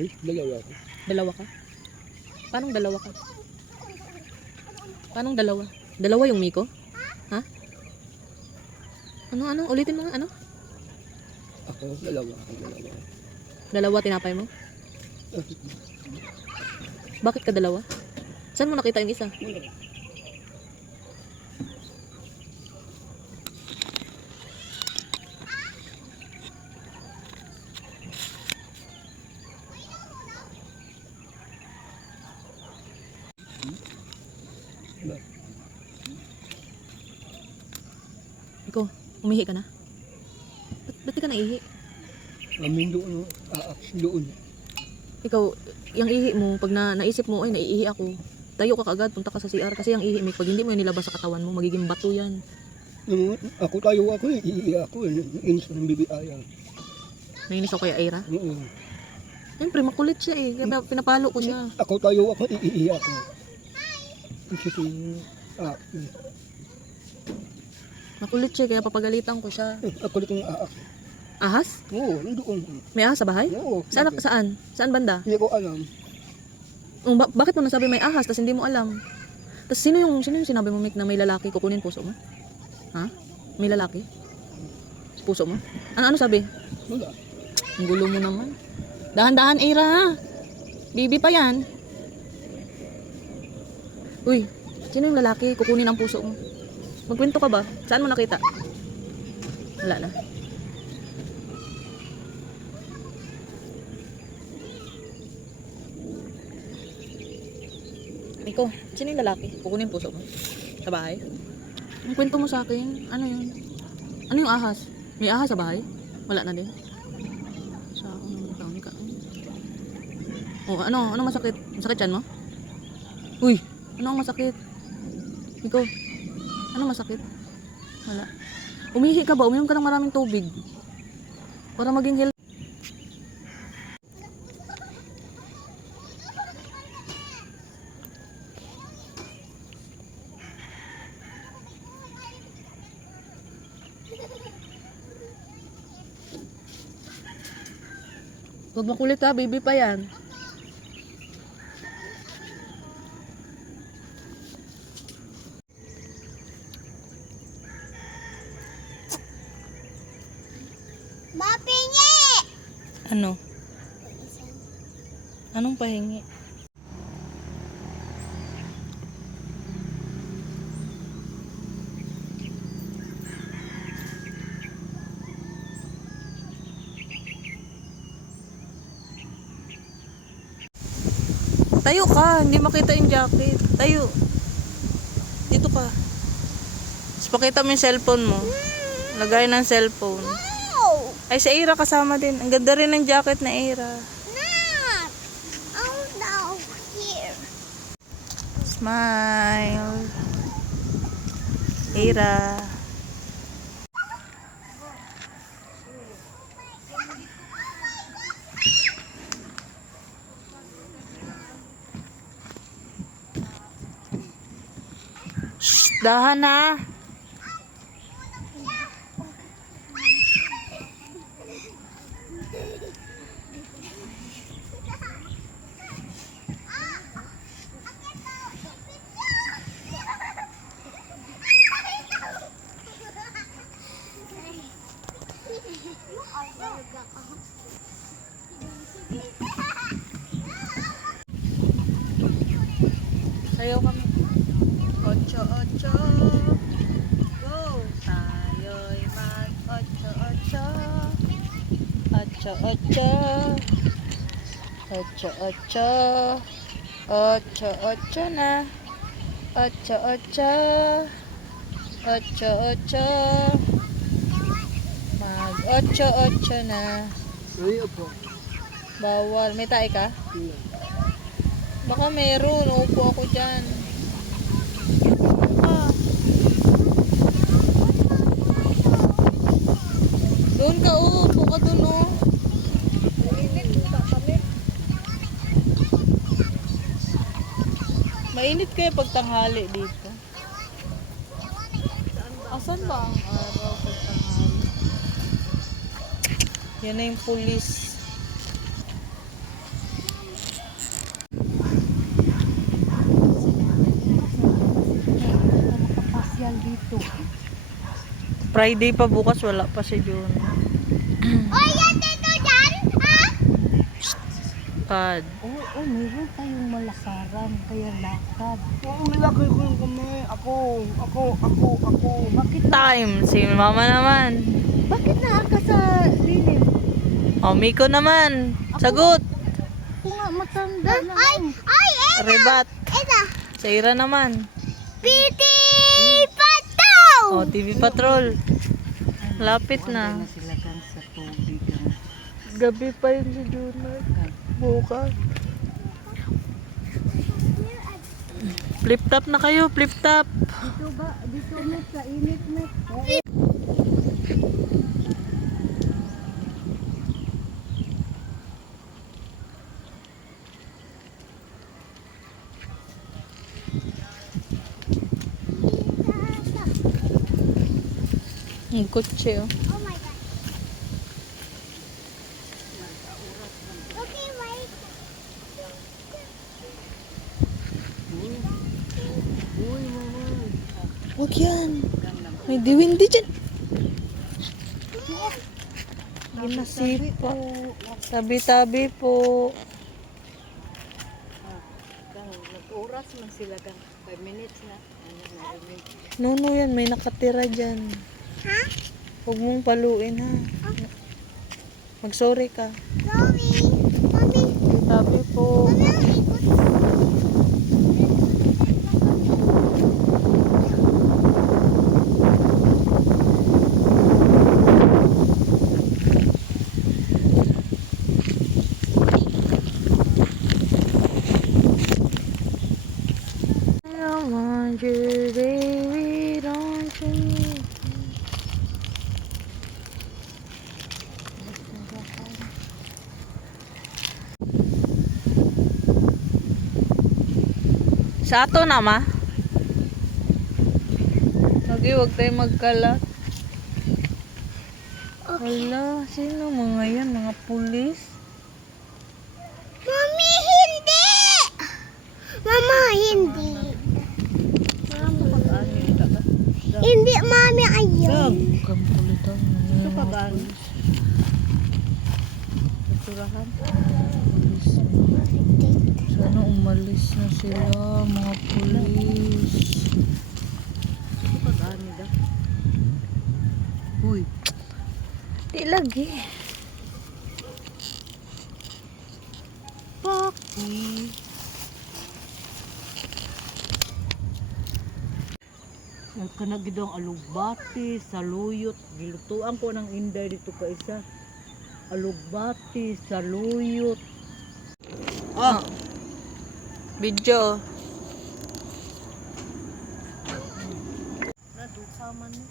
Ay, dalawa ako. Dalawa ka? Paanong dalawa ka? Paanong dalawa? Dalawa yung Miko? Ha? Ano? Ulitin mo nga, ano? Ako, dalawa ako, dalawa. Dalawa tinapay mo? Bakit ka dalawa? Saan mo nakita yung isa? Ikaw, umihi ka na? Ba't di ka naihi? Amin doon, doon. Ikaw, yung ihi mo, pag naisip mo, ay naiihi ako, tayo ka kaagad, punta ka sa CR. Kasi yung ihi mo, pag hindi mo yan nilabas sa katawan mo, magiging bato yan. Ako iiyak ako, inis ng bibiayan. Nainis ako kay Aira? Oo. Siyempre, makulit siya eh, kaya pinapalo ko siya. Ako, iiyak ako. Kasi, Makulit siya, kaya papagalitan ko siya. ako dito ng aak. Ahas? Oo, doon. May ahas sa bahay? Oo. Saan? Saan banda? Hindi ko alam. Bakit mo nasabi may ahas, tas hindi mo alam? Tas sino yung sinabi mo, Mick, na may lalaki kukunin puso mo? Ha? May lalaki? Sa puso mo? Ano sabi? Wala. Ang gulo mo naman. Dahan-dahan, Aira, ha? Bibi pa yan. Uy, sino yung lalaki kukunin ang puso mo? Magkwento ka ba? Saan mo nakita? Wala na. Ikaw, sino yung lalaki? Kukunin puso mo? Sa bahay? Ang kwento mo sa akin, ano yun? Ano yung ahas? May ahas sa bahay? Wala na din? Sa taon ka. Oh, ano masakit? Masakit yan mo? Uy, ano ang masakit? Ikaw, ano masakit? Wala. Umihi ka ba? Uminom ka ng maraming tubig. Para maging healthy. Huwag makulit ha, baby pa yan. Mapingi! Ano? Anong pahingi? Tayo ka, hindi makita yung jacket. Tayo. Dito ka. Tapos pakita mo yung cellphone mo. Lagay ng cellphone. No! Ay, si Aira kasama din. Ang ganda rin ng jacket na Aira. Not! Oh no! Here! Smile. Aira. Shh, dahan na. Sayaw kami. Ocho, ocho. Go! Tayo'y mag ocho, ocho. Ocho, ocho. Ocho, ocho. Ocho, ocho na. Ocho, ocho. Ocho, ocho. Mag ocho, ocho na. Ay, ako. Bawal. May tae ka? Wala. Baka meron. Uupo ako dyan. Ah. Doon ka, uupo ka doon, oh. Mainit kayo pag tanghali dito. Asan ba ang araw pag tanghali? Yan na yung pulis. Friday pa bukas, wala pa si June. Oh, yan dito dyan, ha? Pad. Oh, mayroon tayong malakaran, kaya lakad. Oo, nilakay ko yung kamay. Ako. Bakit Time, si mama naman. bakit naa ka sa lilim? O, Miko naman. Sagot. Kung nga matanda na. Ay, Rebat. ito. Sa Ira naman. Piti Pataw! O, TV Patrol. Lapit na. Na sila kang sa tubig. Ang Gabi pa yun si Junard. Bukas. Flip top na kayo, flip top. Dito ba? Dito mo sa init na. Ang kutsi, oh. Oh my God. Okay, wait. Huwag yan. May diwindi dyan. Ginasipa. Tabi-tabi po. Nag-oras man sila kang 5 minutes na. Ano na rin. Nuno yan, may nakatira dyan. Ha? Huwag mong paluin, ha. Mag-sorry ka. Sorry. Mommy. Tabi po. Mommy, ikot. I want you, baby, don't you need me? Sa ato na, ma? Lagi, huwag tayo magkalat. Wala, sino mga yan? Mga pulis? Mommy, hindi! Mama, hindi. Hindi, Mami, ayun. Bukan pulitan. Ito pa ba? Naturahan. Sana umalis na sila, mga pulis. Ito pa ba? Uy. Di lagi. Paki. Kanagidong alugbati, saluyot. Gilutuan ko ng inday dito ka isa. Alugbati, saluyot. Ah. Video. Nadulsaman mo.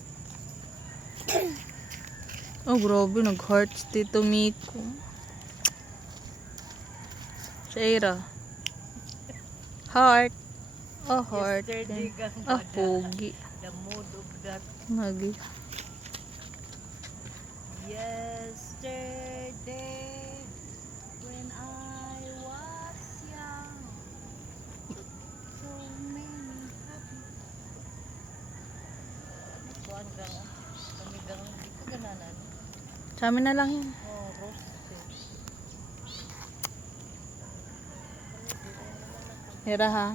Oh, grabe. Nag-hearts dito, Miko. Shaira. Heart. Oh, heart. Yesterday kang Ah, bada. pogi. The mood of that. Lagi. Yesterday when I was young, so many happy. Kuan gang, pamigang di ko gananan. Sa amin na lang yun. Oh, roasted. Hira, ha?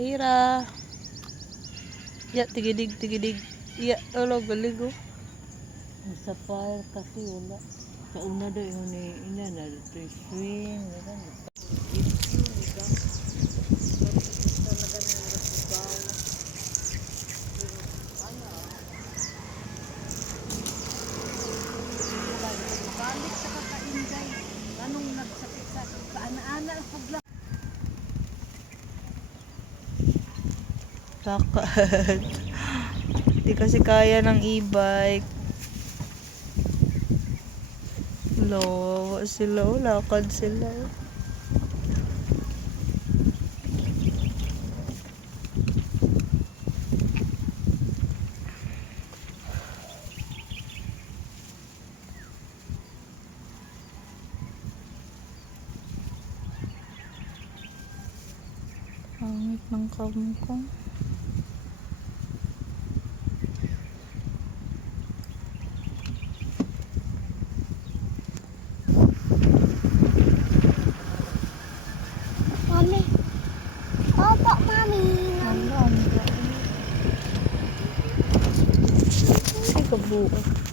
Ira. Ya, tigidig, tigidig. Ya, tolo, galigo. Sa fire kasi wala. Sa una daw yung ina na dito swing. Balik sa kakainday. Anong nagsakit sa kaana-ana ang pagla. Lakad. Hindi kasi kaya ng e-bike. Lawa sila, oh. Lakad sila. Oh. Pangit ng kangkong. Mami. Opo, mami. Ay, kabuo.